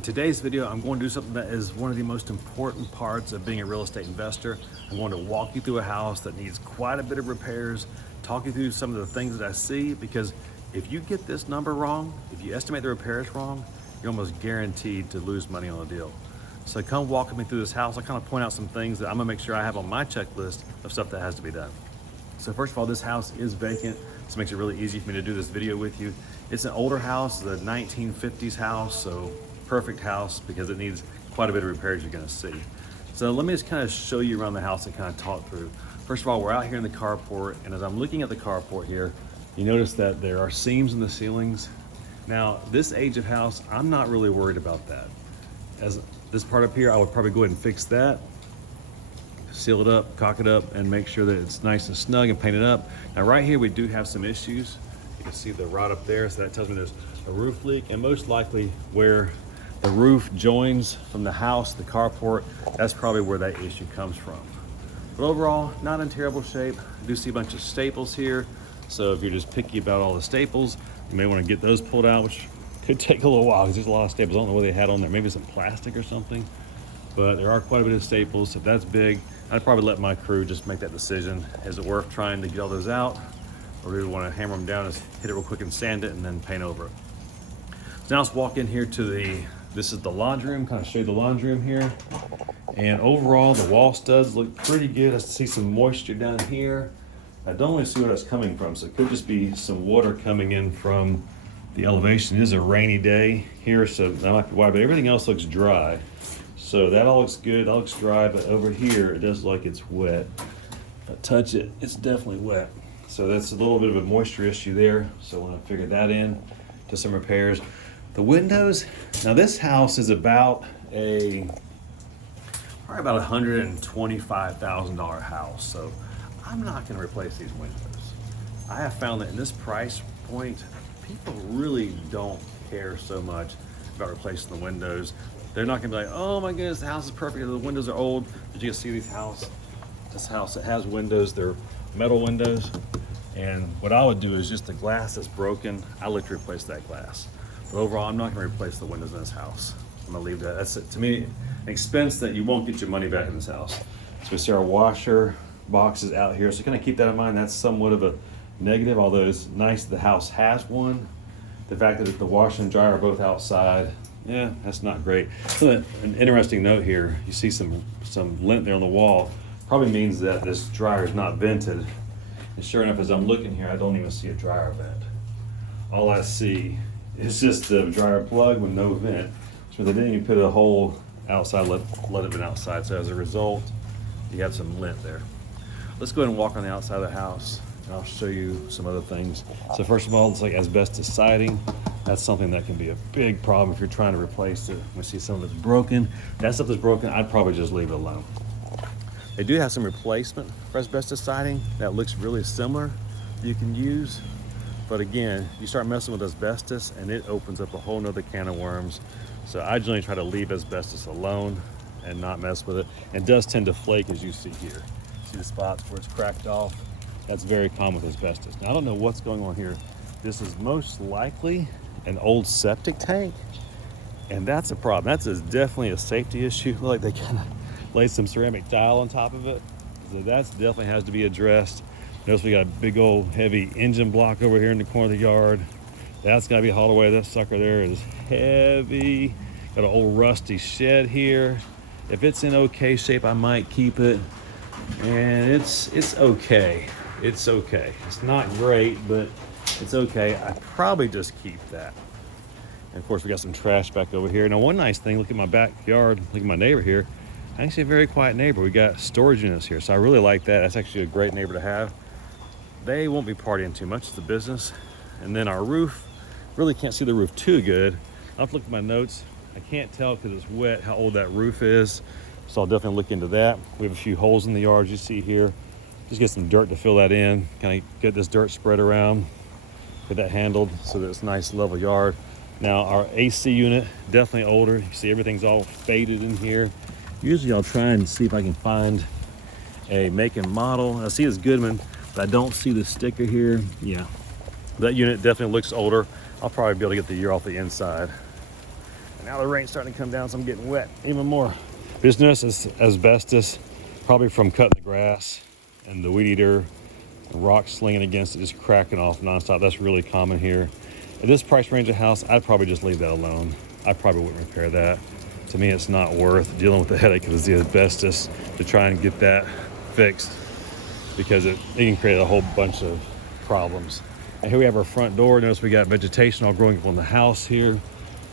In today's video, I'm going to do something that is one of the most important parts of being a real estate investor. I'm going to walk you through a house that needs quite a bit of repairs, talk you through some of the things that I see, because if you get this number wrong, if you estimate the repairs wrong, you're almost guaranteed to lose money on the deal. So come walk me through this house. I'll kind of point out some things that I'm gonna make sure I have on my checklist of stuff that has to be done. So first of all, this house is vacant. This makes it really easy for me to do this video with you. It's an older house, the 1950s house, so perfect house because it needs quite a bit of repairs you're gonna see. So let me just kind of show you around the house and kind of talk through. First of all, we're out here in the carport, and as I'm looking at the carport here, you notice that there are seams in the ceilings. Now, this age of house, I'm not really worried about that. As this part up here, I would probably go ahead and fix that, seal it up, caulk it up, and make sure that it's nice and snug and paint it up. Now right here, we do have some issues. You can see the rod up there, so that tells me there's a roof leak, and most likely where the roof joins from the house, the carport, that's probably where that issue comes from. But overall, not in terrible shape. I do see a bunch of staples here. So if you're just picky about all the staples, you may want to get those pulled out, which could take a little while because there's a lot of staples. I don't know what they had on there, maybe some plastic or something. But there are quite a bit of staples. If that's big, I'd probably let my crew just make that decision. Is it worth trying to get all those out? Or do we want to hammer them down, just hit it real quick and sand it and then paint over it? So now let's walk in here to this is the laundry room, kind of show you the laundry room here. And overall, the wall studs look pretty good. I see some moisture down here. I don't really see where that's coming from, so it could just be some water coming in from the elevation. It is a rainy day here, so that might be why, but everything else looks dry. So that all looks good, that looks dry, but over here, it does look like it's wet. If I touch it, it's definitely wet. So that's a little bit of a moisture issue there, so I want to figure that in to some repairs. The windows, now this house is about probably about $125,000 house, so I'm not going to replace these windows. I have found that in this price point, people really don't care so much about replacing the windows. They're not going to be like, oh my goodness, the house is perfect, the windows are old. But you can see this house, it has windows, they're metal windows. And what I would do is just the glass that's broken, I like to replace that glass. But overall, I'm not going to replace the windows in this house. I'm going to leave that. That's, to me, an expense that you won't get your money back in this house. So we see our washer boxes out here. So kind of keep that in mind. That's somewhat of a negative, although it's nice the house has one. The fact that the washer and dryer are both outside, yeah, that's not great. So an interesting note here, you see some lint there on the wall. Probably means that this dryer is not vented. And sure enough, as I'm looking here, I don't even see a dryer vent. All I see is just the dryer plug with no vent. So they didn't even put a hole outside, let it vent outside. So as a result, you have some lint there. Let's go ahead and walk on the outside of the house, and I'll show you some other things. So first of all, it's like asbestos siding. That's something that can be a big problem if you're trying to replace it. We see some of it's broken. That stuff that's broken, I'd probably just leave it alone. They do have some replacement for asbestos siding that looks really similar that you can use. But again, you start messing with asbestos and it opens up a whole nother can of worms. So I generally try to leave asbestos alone and not mess with it. It does tend to flake, as you see here. See the spots where it's cracked off? That's very common with asbestos. Now I don't know what's going on here. This is most likely an old septic tank, and that's a problem. That's definitely a safety issue. Like they kind of laid some ceramic tile on top of it. So that definitely has to be addressed. Notice we got a big old heavy engine block over here in the corner of the yard. That's gotta be hauled away. That sucker there is heavy. Got an old rusty shed here. If it's in okay shape, I might keep it. And it's okay. It's okay. It's not great, but it's okay. I'd probably just keep that. And of course, we got some trash back over here. Now, one nice thing, look at my backyard, look at my neighbor here. Actually a very quiet neighbor. We got storage units here, so I really like that. That's actually a great neighbor to have. They won't be partying too much. It's the business. And then our roof, really can't see the roof too good. I'll have to look at my notes. I can't tell because it's wet how old that roof is. So I'll definitely look into that. We have a few holes in the yard you see here. Just get some dirt to fill that in. Kind of get this dirt spread around. Get that handled so that it's a nice level yard. Now our AC unit, definitely older. You see everything's all faded in here. Usually I'll try and see if I can find a make and model. I see it's Goodman, but I don't see the sticker here. Yeah, that unit definitely looks older. I'll probably be able to get the year off the inside. And now the rain's starting to come down, so I'm getting wet even more. Just noticed this asbestos, probably from cutting the grass and the weed eater, the rocks slinging against it, just cracking off nonstop. That's really common here. At this price range of house, I'd probably just leave that alone. I probably wouldn't repair that. To me, it's not worth dealing with the headache of the asbestos to try and get that fixed, because it can create a whole bunch of problems. And here we have our front door. Notice we got vegetation all growing up on the house here.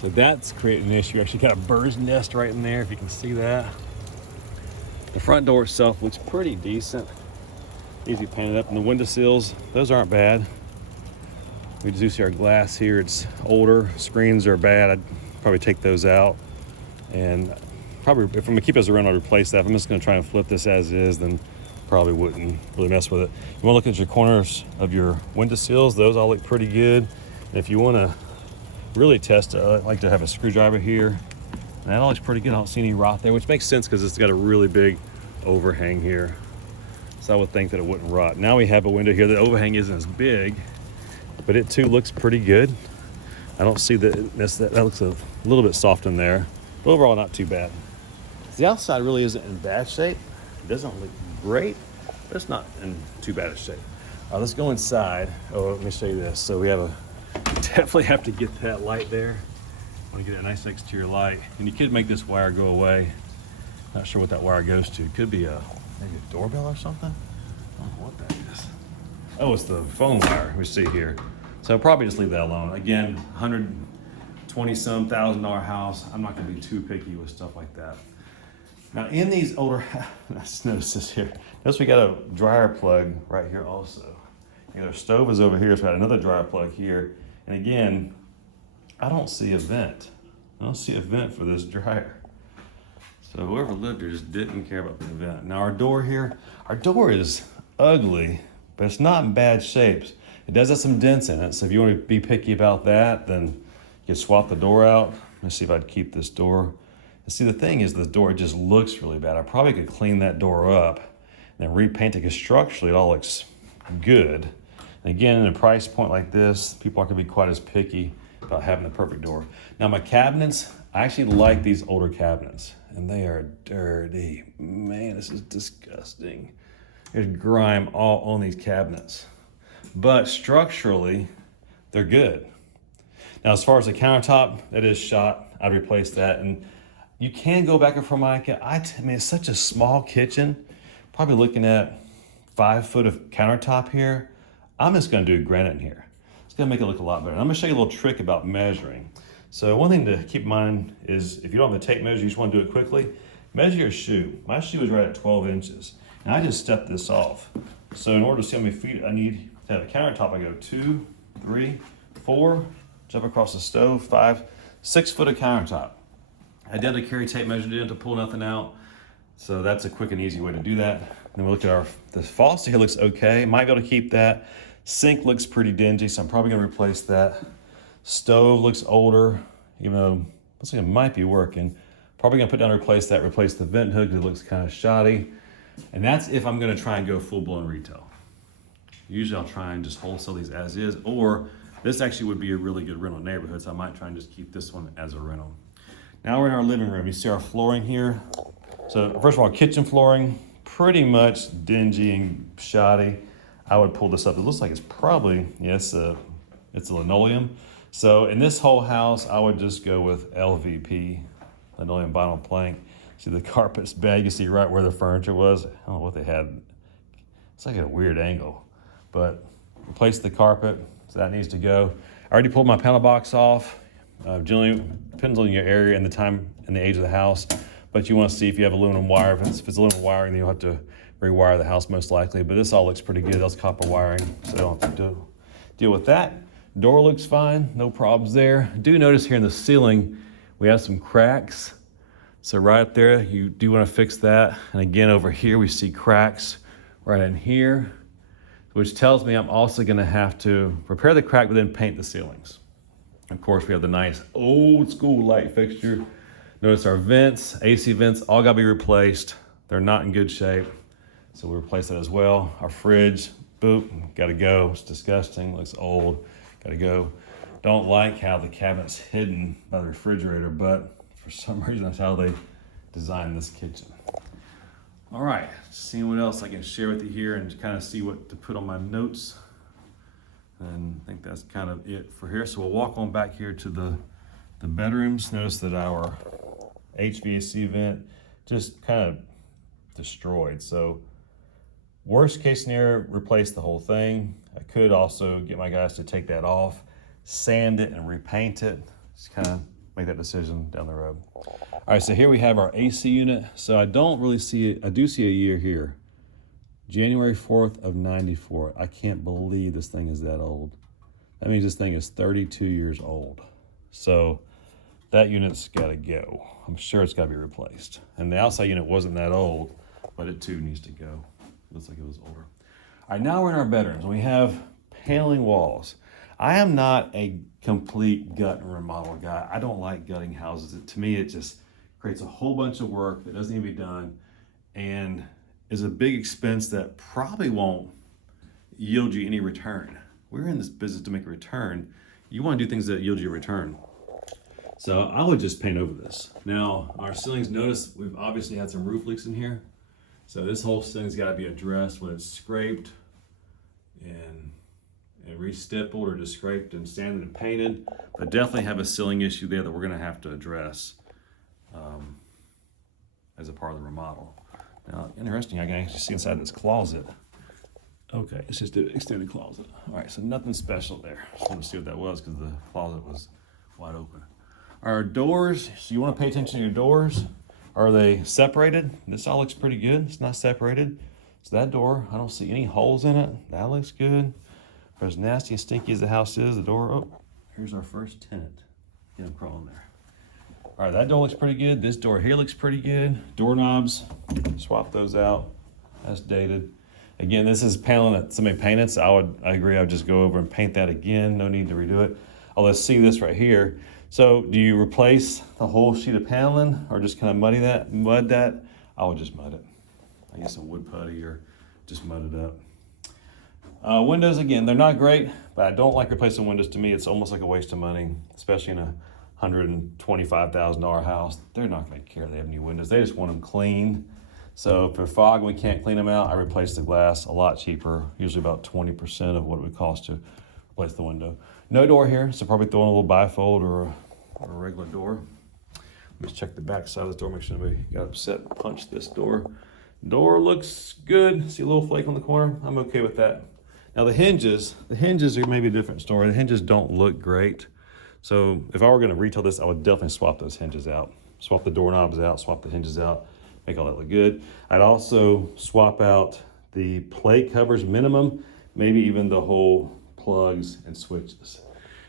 So that's creating an issue. Actually got a bird's nest right in there, if you can see that. The front door itself looks pretty decent. Easy painted up. And the windowsills, those aren't bad. We do see our glass here. It's older. Screens are bad. I'd probably take those out. And probably, if I'm gonna keep it as a rental, I'd replace that. If I'm just gonna try and flip this as is, then probably wouldn't really mess with it. You wanna look at your corners of your windowsills. Those all look pretty good. And if you wanna really test it, I like to have a screwdriver here. And that all looks pretty good. I don't see any rot there, which makes sense because it's got a really big overhang here. So I would think that it wouldn't rot. Now we have a window here. The overhang isn't as big, but it too looks pretty good. I don't see that looks a little bit soft in there. But overall, not too bad. The outside really isn't in bad shape. It doesn't look great, but it's not in too bad a shape. Let's go inside. Oh, let me show you this. So we definitely have to get that light there. I want to get a nice exterior light. And you could make this wire go away. Not sure what that wire goes to. It could be maybe a doorbell or something. I don't know what that is. Oh, it's the phone wire we see here. So I'll probably just leave that alone. Again, $120-some thousand house. I'm not going to be too picky with stuff like that. Now in these older, let's notice this here. Notice we got a dryer plug right here also. Our stove is over here, so we got another dryer plug here. And again, I don't see a vent. I don't see a vent for this dryer. So whoever lived here just didn't care about the vent. Now our door here, our door is ugly, but it's not in bad shapes. It does have some dents in it, so if you want to be picky about that, then you can swap the door out. Let's see if I'd keep this door. And see, the thing is, the door just looks really bad. I probably could clean that door up and then repaint it, because structurally it all looks good. And again, in a price point like this, people aren't gonna be quite as picky about having the perfect door. Now my cabinets, I actually like these older cabinets, and they are dirty. Man, this is disgusting. There's grime all on these cabinets. But structurally, they're good. Now, as far as the countertop, that is shot. I'd replace that. And you can go back and Formica. I mean, it's such a small kitchen. Probably looking at 5 foot of countertop here. I'm just gonna do granite in here. It's gonna make it look a lot better. And I'm gonna show you a little trick about measuring. So one thing to keep in mind is, if you don't have a tape measure, you just wanna do it quickly, measure your shoe. My shoe is right at 12 inches. And I just stepped this off. So in order to see how many feet I need to have a countertop, I go 2, 3, 4, jump across the stove, 5, 6 foot of countertop. I did carry tape measured in to pull nothing out. So that's a quick and easy way to do that. Then we look at the faucet here, looks okay. Might be able to keep that. Sink looks pretty dingy, so I'm probably gonna replace that. Stove looks older, even though looks like it might be working. Probably gonna put down and replace that, replace the vent hood because it looks kind of shoddy. And that's if I'm gonna try and go full-blown retail. Usually I'll try and just wholesale these as is, or this actually would be a really good rental neighborhood, so I might try and just keep this one as a rental. Now we're in our living room. You see our flooring here. So first of all, kitchen flooring, pretty much dingy and shoddy. I would pull this up. It looks like it's probably, it's a linoleum. So in this whole house, I would just go with LVP, linoleum vinyl plank. See, the carpet's bad. You can see right where the furniture was. I don't know what they had. It's like a weird angle, but replace the carpet. So that needs to go. I already pulled my panel box off. Generally, depends on your area and the time and the age of the house, but you want to see if you have aluminum wire. If it's aluminum wiring, then you'll have to rewire the house most likely, but this all looks pretty good. That's copper wiring, so I don't have to deal with that. Door looks fine, no problems there. Do notice here in the ceiling, we have some cracks. So right up there, you do want to fix that. And again, over here, we see cracks right in here, which tells me I'm also gonna have to repair the crack, but then paint the ceilings. Of course, we have the nice old school light fixture. Notice our vents, AC vents, all gotta be replaced. They're not in good shape, so we replace that as well. Our fridge, boop, gotta go. It's disgusting, looks old, gotta go. Don't like how the cabinet's hidden by the refrigerator, but for some reason that's how they designed this kitchen. All right, seeing what else I can share with you here and kind of see what to put on my notes. And I think that's kind of it for here. So we'll walk on back here to the bedrooms. Notice that our HVAC vent just kind of destroyed. So worst case scenario, replace the whole thing. I could also get my guys to take that off, sand it and repaint it. Just kind of make that decision down the road. All right, so here we have our AC unit. So I don't really see it. I do see a year here. January 4th of 94. I can't believe this thing is that old. That means this thing is 32 years old. So that unit's gotta go. I'm sure it's gotta be replaced. And the outside unit wasn't that old, but it too needs to go. Looks like it was older. All right, now we're in our bedrooms. We have paneling walls. I am not a complete gut and remodel guy. I don't like gutting houses. To me, it just creates a whole bunch of work that doesn't need to be done and is a big expense that probably won't yield you any return. We're in this business to make a return. You want to do things that yield you a return. So I would just paint over this. Now, our ceilings, notice we've obviously had some roof leaks in here. So this whole thing's got to be addressed when it's scraped and re-stippled or just scraped and sanded and painted. But definitely have a ceiling issue there that we're going to have to address as a part of the remodel. Now, interesting, I can actually see inside this closet. Okay, it's just an extended closet. All right, so nothing special there. Just want to see what that was because the closet was wide open. Our doors, so you want to pay attention to your doors. Are they separated? This all looks pretty good. It's not separated. So that door, I don't see any holes in it. That looks good. For as nasty and stinky as the house is, the door, oh, here's our first tenant. Get him crawling there. All right, that door looks pretty good. This door here looks pretty good. Doorknobs, swap those out. That's dated. Again, this is paneling that somebody painted, so I agree, I would just go over and paint that again. No need to redo it. Oh, let's see this right here. So do you replace the whole sheet of paneling or just kind of mud that? I would just mud it. I guess some wood putty or just mud it up. Windows, again, they're not great, but I don't like replacing windows. To me, it's almost like a waste of money, especially in a $125,000 house. They're not gonna care they have new windows. They just want them clean. So if they're fog and we can't clean them out, I replace the glass a lot cheaper, usually about 20% of what it would cost to replace the window. No door here, so probably throwing a little bifold or a regular door. Let me check the back side of this door, make sure nobody got upset and punched this door. Door looks good. See a little flake on the corner? I'm okay with that. Now the hinges are maybe a different story. The hinges don't look great. So if I were gonna retail this, I would definitely swap those hinges out. Swap the doorknobs out, swap the hinges out, make all that look good. I'd also swap out the plate covers minimum, maybe even the whole plugs and switches.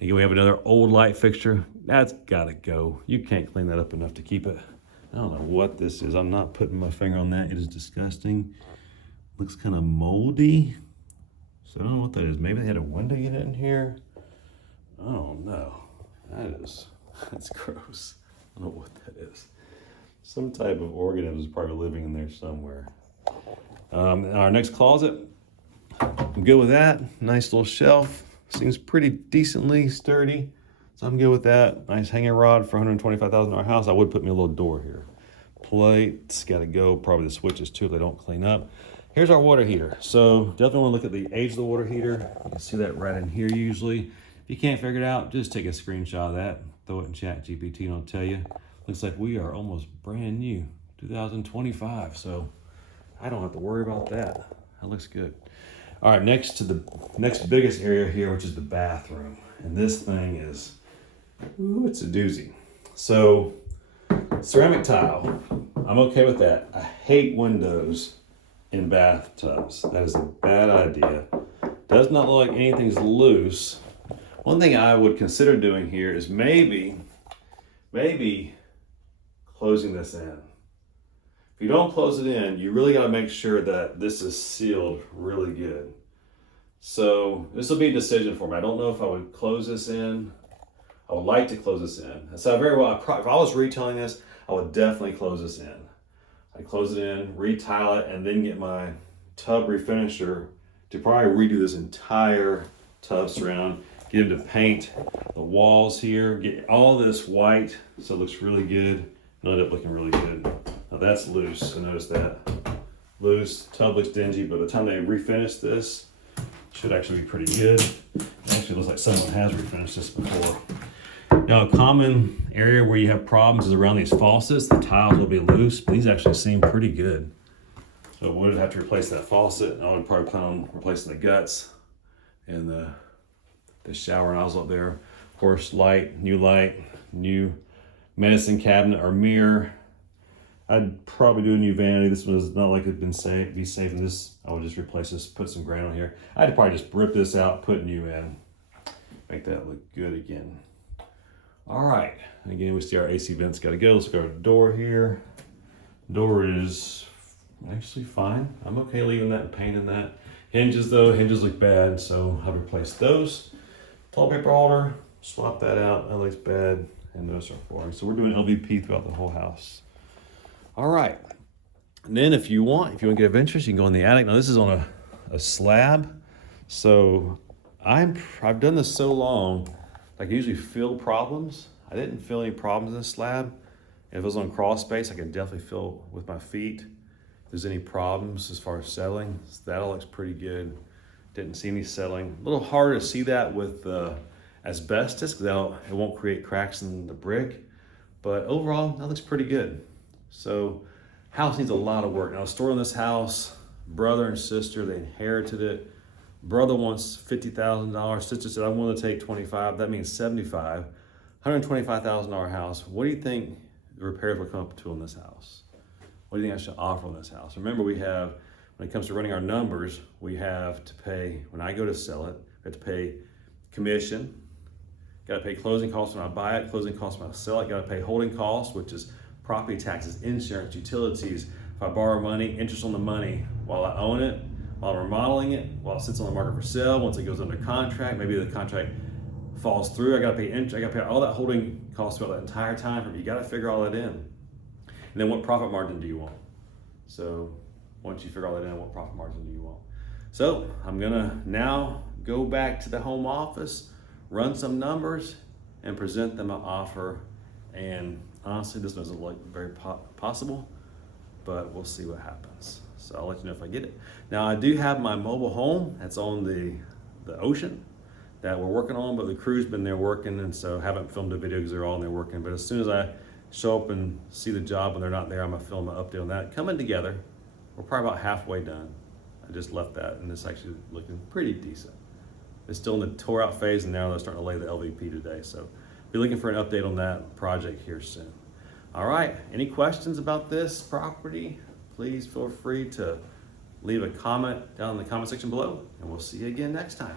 Again, we have another old light fixture. That's gotta go. You can't clean that up enough to keep it. I don't know what this is. I'm not putting my finger on that. It is disgusting. Looks kind of moldy. So I don't know what that is. Maybe they had a window unit in here. I don't know. That's gross. I don't know what that is. Some type of organism is probably living in there somewhere. Our next closet, I'm good with that. Nice little shelf. Seems pretty decently sturdy. So I'm good with that. Nice hanging rod for $125,000 house. I would put me a little door here. Plates, gotta go. Probably the switches too if they don't clean up. Here's our water heater. So definitely wanna look at the age of the water heater. You can see that right in here usually. If you can't figure it out, just take a screenshot of that. Throw it in ChatGPT and it'll tell you. Looks like we are almost brand new, 2025. So I don't have to worry about that. That looks good. All right, next to the next biggest area here, which is the bathroom. And this thing is, ooh, it's a doozy. So ceramic tile, I'm okay with that. I hate windows in bathtubs. That is a bad idea. Does not look like anything's loose. One thing I would consider doing here is maybe closing this in. If you don't close it in, you really got to make sure that this is sealed really good. So this will be a decision for me. I don't know if I would close this in. I would like to close this in. So very well, if I was retailing this, I would definitely close this in. I'd close it in, retile it, and then get my tub refinisher to probably redo this entire tub surround. get him to paint the walls here, get all this white so it looks really good. It'll end up looking really good. Now that's loose, so notice that. Loose, tub looks dingy, but by the time they refinish this, it should actually be pretty good. It actually looks like someone has refinished this before. Now, a common area where you have problems is around these faucets. The tiles will be loose, but these actually seem pretty good. So we would have to replace that faucet. I would probably plan on replacing the guts and the shower nozzle up there. Of course, light, new medicine cabinet or mirror. I'd probably do a new vanity. This one is not like it's been be safe in this. I would just replace this, put some granite on here. I'd probably just rip this out, put new in, make that look good again. All right, again, we see our AC vents gotta go. Let's go to the door here. Door is actually fine. I'm okay leaving that and painting that. Hinges though, hinges look bad, so I've replaced those. Toilet paper holder, swap that out, that looks bad, and those are flooring. So we're doing LVP throughout the whole house. All right, and then if you want to get adventurous, you can go in the attic. Now this is on a slab, so I've done this so long, I can usually feel problems. I didn't feel any problems in this slab. If it was on crawl space, I could definitely feel with my feet if there's any problems as far as settling. So that all looks pretty good. Didn't see any settling. A little harder to see that with asbestos because it won't create cracks in the brick. But overall, that looks pretty good. So house needs a lot of work. Now, I was storing this house, brother and sister, they inherited it. Brother wants $50,000. Sister said, I want to take 25. That means 75. $125,000 house. What do you think the repairs will come up to on this house? What do you think I should offer on this house? Remember, when it comes to running our numbers, we have to pay, when I go to sell it, we have to pay commission, got to pay closing costs when I buy it, closing costs when I sell it, got to pay holding costs, which is property taxes, insurance, utilities. If I borrow money, interest on the money while I own it, while I'm remodeling it, while it sits on the market for sale, once it goes under contract, maybe the contract falls through, I gotta pay interest, I gotta pay all that holding costs throughout that entire time. You gotta figure all that in. And then what profit margin do you want? So once you figure all that in, what profit margin do you want? So I'm gonna now go back to the home office, run some numbers, and present them an offer. And honestly, this doesn't look very possible, but we'll see what happens. So I'll let you know if I get it. Now I do have my mobile home that's on the ocean that we're working on, but the crew's been there working, and so haven't filmed a video because they're all in there working. But as soon as I show up and see the job when they're not there, I'm gonna film an update on that. Coming together, we're probably about halfway done. I just left that, and it's actually looking pretty decent. It's still in the tore out phase, and now they're starting to lay the LVP today. So be looking for an update on that project here soon. All right, any questions about this property? Please feel free to leave a comment down in the comment section below, and we'll see you again next time.